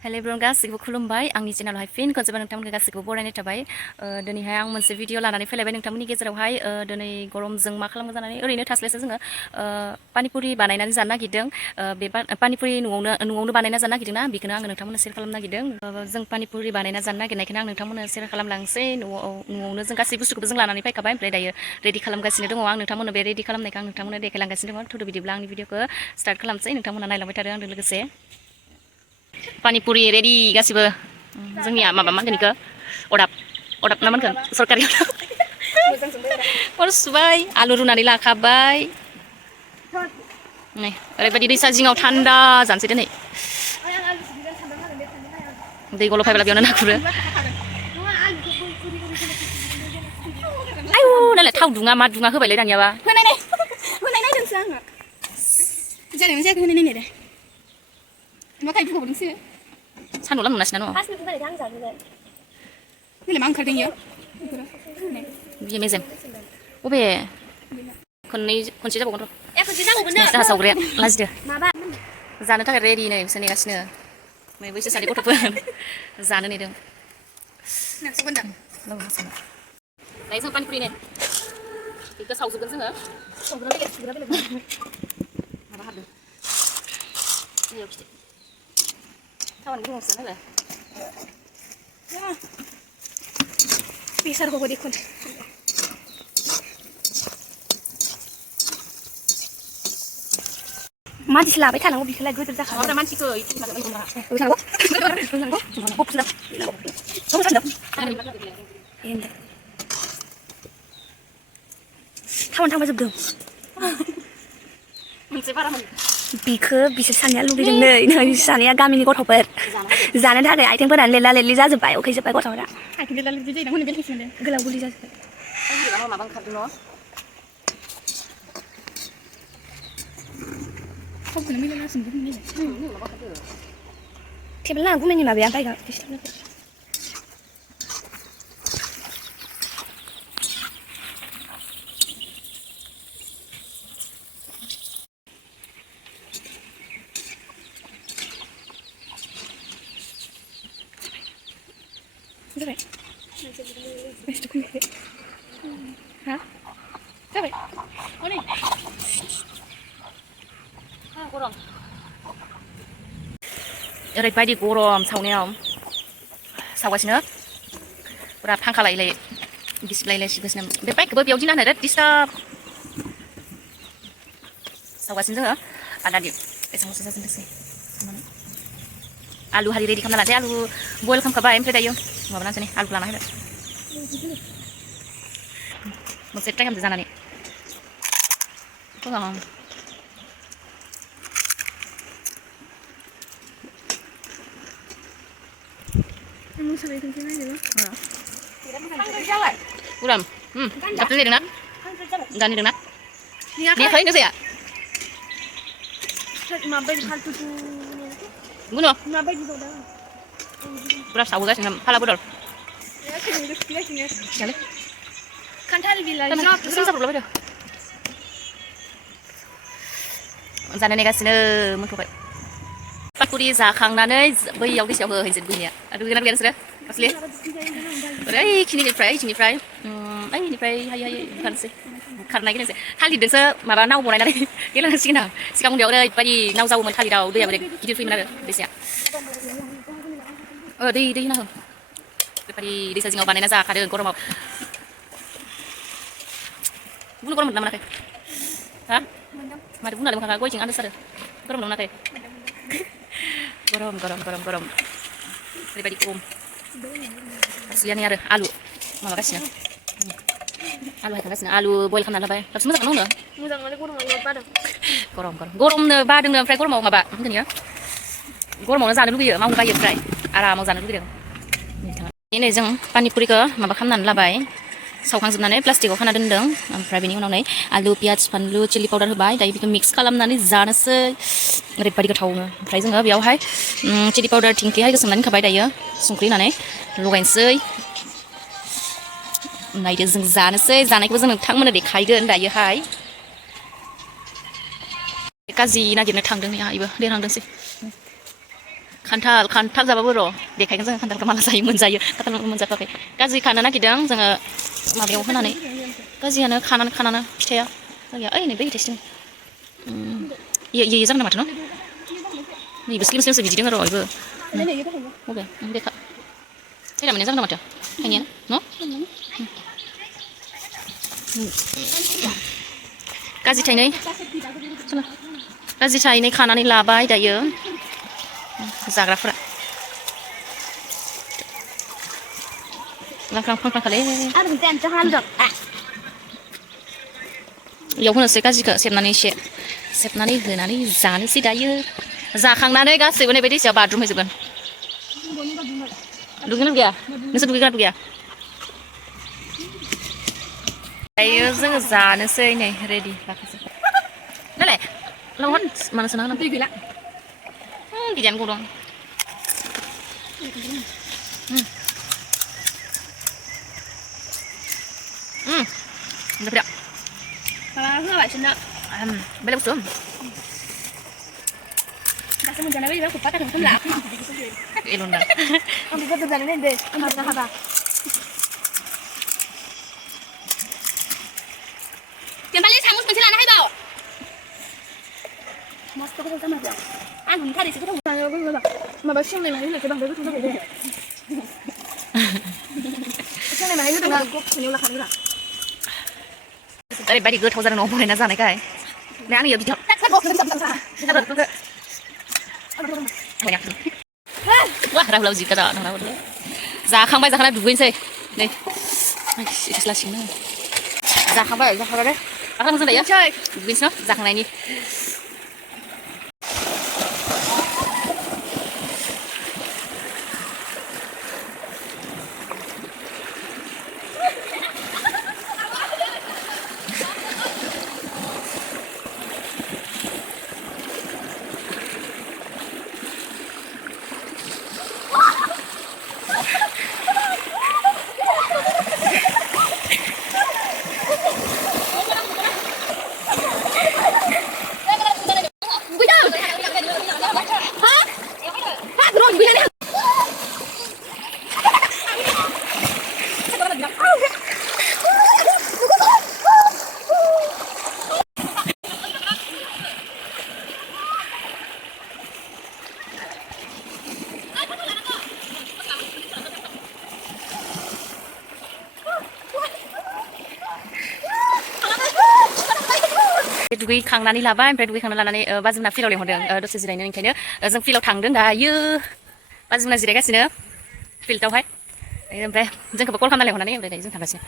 Hello everyone गासिबो खुलुमबाय आंनि चेनेलावहाय फिन खनसेबा नोंथांमोनखौ गासिबो बरायनाय थाबाय दिनैहाय आं मोनसे भिडिअ लानानै फैलायबाय नोंथांमोननि गेजेरावहाय दिनै गरमजों मा खालामो जानानै ओरैनो थास्लायस्लाय जोङो पानिपुरि बानायनानै जानो नागिरदों बे पानिपुरि न'आवनो बानायना जानो नागिरदों ना बेखौनो आङो नोंथांमोननो शेयार खालामनो नागिरदों जों पानिपुरि बानायना जानो नागिरनायखौनो आं नोंथांमोननो शेयार खालामलांसै न'आवनो जों गासै बुस्थुखौबो जों लानानै फैखाबाय ओमफ्राय दायो रेडि खालामगासिनो दङ आं नोंथांमोननो बे रेडि खालामनायखौ आं नोंथांमोननो देखायलांगासिनो दङ थुदो बिदिब्ला आंनि भिडिअखौ स्टार्ट खालामसै नोंथांमोनहा नायलांबाय थादों आंजों लोगोसे पानिपुरि रेडि गासिबो जोंनिया माबा मा होनगोन बेखौ अदाब ना मा होनगोन सरकारि अर सुबाय आलु रुनानै लाखाबाय नै ओरैबायदि दैसा जिङाव थान्दा जानोसै दिनै दै गल' फायब्ला बेयावनो ना गुरो आयु नालाय थाव दुङा मा दुङा होबायलै दानियाबा होनाय नायदोंसो आङो जानायमोन जायाखै होनाय नायनाय दे मा खाय बुंहरदोंसो सान्दुं लामगासिनो दङ फासनिफ्राय आं जागोन होनलाय मा ओंखारदों इयो बियो मेजेम अबे खनसे जाबावगोन र' खनसे जाबावगोन जोंहा सावग्राया लाजिदो माबा जानो थाखाय रेडि नै बिसोर नेगासिनो बैसो सानै गथ'फोर जानो नेदों दायो जों पानिपुरि बेखौ सावजोबगोन जोङो माबा हाबदों थावानो बुङोसो नालाय बेसारखौबो देखुन मानसि लाबाय थानांगौ बिखौलाय गोदोर जाखागोन मानसिखौ टाउन थांबाजोबदों मोनसे बारा बिखौ बिसोर सानैया लुगैदों नै बिसोर सानैया गामिनि गथ'फोर जानो थाखाय आइथिंफोरानो लेला लेलि जाजोब्बाय उखैजोब्बाय गथ'फोरा लेला लेलि जायो हनै बेलथेसो मोनदों गोलाव गुलि जाजोब्बाय माबा ओंखारदों न' थावखौनो मिलायनांसिनो टेबोल नाङा गुमैनि माबाया बायगा जाबाय हा जाबाय हनै गरम ओरैबायदि गरम सावनायाव सावगासिनो पुरा फांखा लायै लायै बिसिलायलायसिगासिनो बे बाइकखौबो बेयाव दिना होनो डिस्टार्ब सावगासिनो जोङो आदादि बेसेबांसो जाजोबनोसै आलु हारि रेडि खालामना लानोसै आलु बयल खालामखाबाय ओमफ्राय दायो माबानांसै आलु लाना फैबाय मोनसे ट्राइ खालामदो जानानै Uram, dapet ni dengar? Gani dengar? Ni kau ini saya. Bunuh. Berapa sahaja guys, dengan pala bodol. Jalan. Kantar bilang. Susah berapa dah? Jangan negasnya muncul. Pakuri zakangannya, bayar di siapa hijau dunia. Aduh, kenapa biar sudah? Asli. Berai, kini fry. Ini fry, hai, bukan sih. Karena gini sih. Kali dense, malah nau mulai nari. Gila sih nah. Sekarang dia udah pagi nau jauh men kali dah, udah ya udah gitu free mana desa. Di nah. Pagi desa singgau panen aja, kada korang mau. Bunuh korang mana nak? Hah? Mari bunuh ada muka gue cing ada sada. Korang mana nak? Gorom. Daripada kum. Aslinya ada alu. Mama kasih alu hay kasih alu boil kan apa ya? Tapi semua tak nong dah. Gorom ne badeng ne fry gorom mau ngapa? Mungkin ya. Gorom mau zanen lubih, mau ngapa fry? Ara mau zanen lubih. Ini jeng panipuri ke maba खालामनानै लाबाय सावखांजोबनानै प्लास्टिकआव खाना दोनदों ओमफ्राय बेनि उनाव नै आलु पियाज फानलु चिलि पाउडार होबाय दायो बेखौ मिक्स खालामनानै जानोसै ओरैबायदि गोथावनो ओमफ्राय जोङो बेयावहाय चिलि पाउडार थिंख्लिहाय गोसोमनानै होखाबाय दायो संख्रि होनानै लगायनोसै नायदो जों जानोसै जानायखौबो जों नोंथांमोननो देखायगोन दायोहाय काजि नागिरनो थांदों बेहायबो देरहांदोंसै खान्थाल जाबाबो र' देखायगोन जोङो खान्थालखौ माला जायो मोनजायो खान्थाल मोनजाथ'वाखै गाज्रि खानो नागिरदों जोङो माबायाव होनानै गाज्रियानो खानानो फिथाइया जाया ओइ नै बै टेस्टिं इयो जागोन माथो न' नैबो स्लिमसो बिदि दङ र' इबो अबे देखा फैला मोननाया जागोन माथो थाइनाया न' गाज्रि थाइनै खानानै लाबाय दायो जाग्राफोरा लांख्रां फांख्रां खालै इयाव होनोसै गाज्रिखौ सेबनानै होनानै जानोसै दायो जाखांनानै गासैबो नै बायदि दैसायाव बाज्रुम हैजोबगोन दुगैनो गैया नोंसोर दुगैग्रा गैया दायो जोङो जानोसै नै रेडि लाखाजोब्बाय नालाय लांहर मानो सोना होनांगौ दै गैला गिदियानो गदों Udah Kalau nggak cina. Bela betul. Kasih menjana beli berapa patah kan lah. Ilunda. Ambil satu jalan ini deh. Apa? Yang paling samus pencil anak ibu. Mas tuh sama dia. Anu tadi sih kita bukan apa. Mabak siang nih mana kita baru tuh sama dia. Siang nih mana kita baru kok punya ulah kali lah. ओरैबायदि गोथाव जादों न'आव बानायना जानायखाय नै आं इयाव बिदियाव wah राहुलाव जि गोदा राहुल जाखांबाय दुगैनोसै नै एसे लासिनो जाखांबाय दे आखाइ मोजां दायो दुगैनोसै न' जाखांनायनि दुगैखांनानै लाबाय ओमफ्राय दुगैखांनानै लानानै बाजैमोना फिल्डआव लेंहरदों दसे जिरायनो ओंखायनो जों फिल्डआव थांदों दायो बाजैमोना जिरायगासिनो फिल्डआवहाय ओमफ्राय जोंखौबो कल खालामना लेंहरनानै ओमफ्राय दायो जों थांगासिनो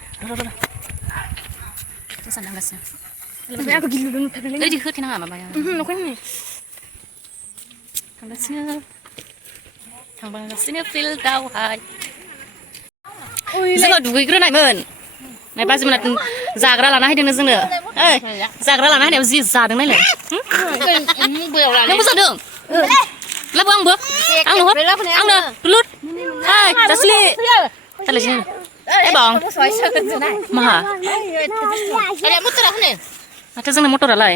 जों सान थांगासिनो ओइदि होथेनाङा माबाया थांगासिनो फिल्डआवहाय जोङो दुगैग्रोनायमोन नै बाजैमोना जाग्रा लाना फैदोंनो जोंनो ओइ जाग्रा लाना फैनायाव जि जादों नायलाय नोंबो जादों लाबो आंनो दुलुर ओइ जासुलि जालायसै ओइ बं माहा माथो जोंनो मटरालाय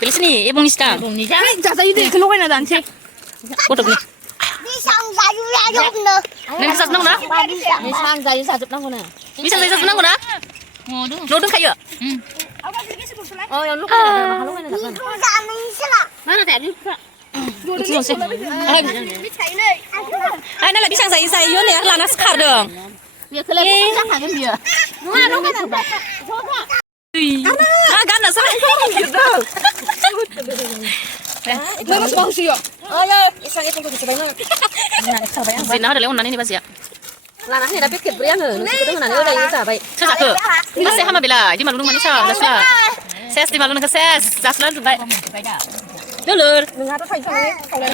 बेलासिनि एबंनिसो दां जाजायो दे बेखौ लगायना जानोसै गथ'नि नों जाजोबनांगौ ना बेसां जायो जाजोबनांगौनो बेसां जायो जाजोबनांगौ ना न' दंखायो याव लगायना जागोन mana tadi ai nalah बेसां जायो जायो नै आरो लानासो खारदों बेखौलाय जाखागोन बियो नङा लगायना गाननासो Mas bangsiyo. isang ipon ko sabay na zina hadalay unnaनै ni baziya lana ni dapat kebri ang nusuk dengan ane udah sabay sesake masih hama bela di malu mani sa dasla ses di malu nang ses dasla baik dulur dengar apa itu kalau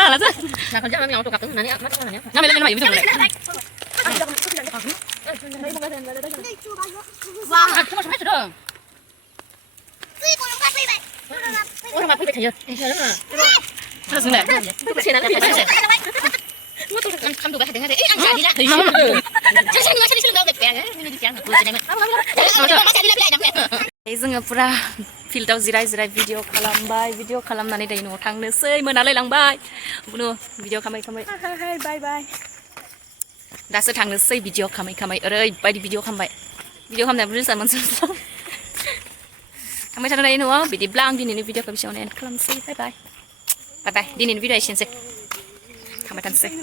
ah lah nah kerja kami auto kapten nanya apa namanya ngambil nama ibu boleh wah cuma sampai sudah orang apa itu ya terus enggak Mau tuh kamu tuh dengar deh, ang jadi lah. Saya nggak bisa disuruh nggak ini di sana. जोङो पुरा फिल्डआव जिराय video खालामनानै दायो न'आव थांनोसै मोनालायलांबाय बुनु video खामै बाय बाय दासो थांनोसै भिडिअ खामै ओरैबायदि भिडिअ खालामबाय भिडिअ खालामनाया बुरजा मोनसे थांबाय थानो दायो न'आव बिदिब्ला आं दिनैनि भिडिअखौ बेसेबांनो एन्ड खालामसै बाय बाय दिनैनि भिडिअ एसेनोसै थांबाय थानोसै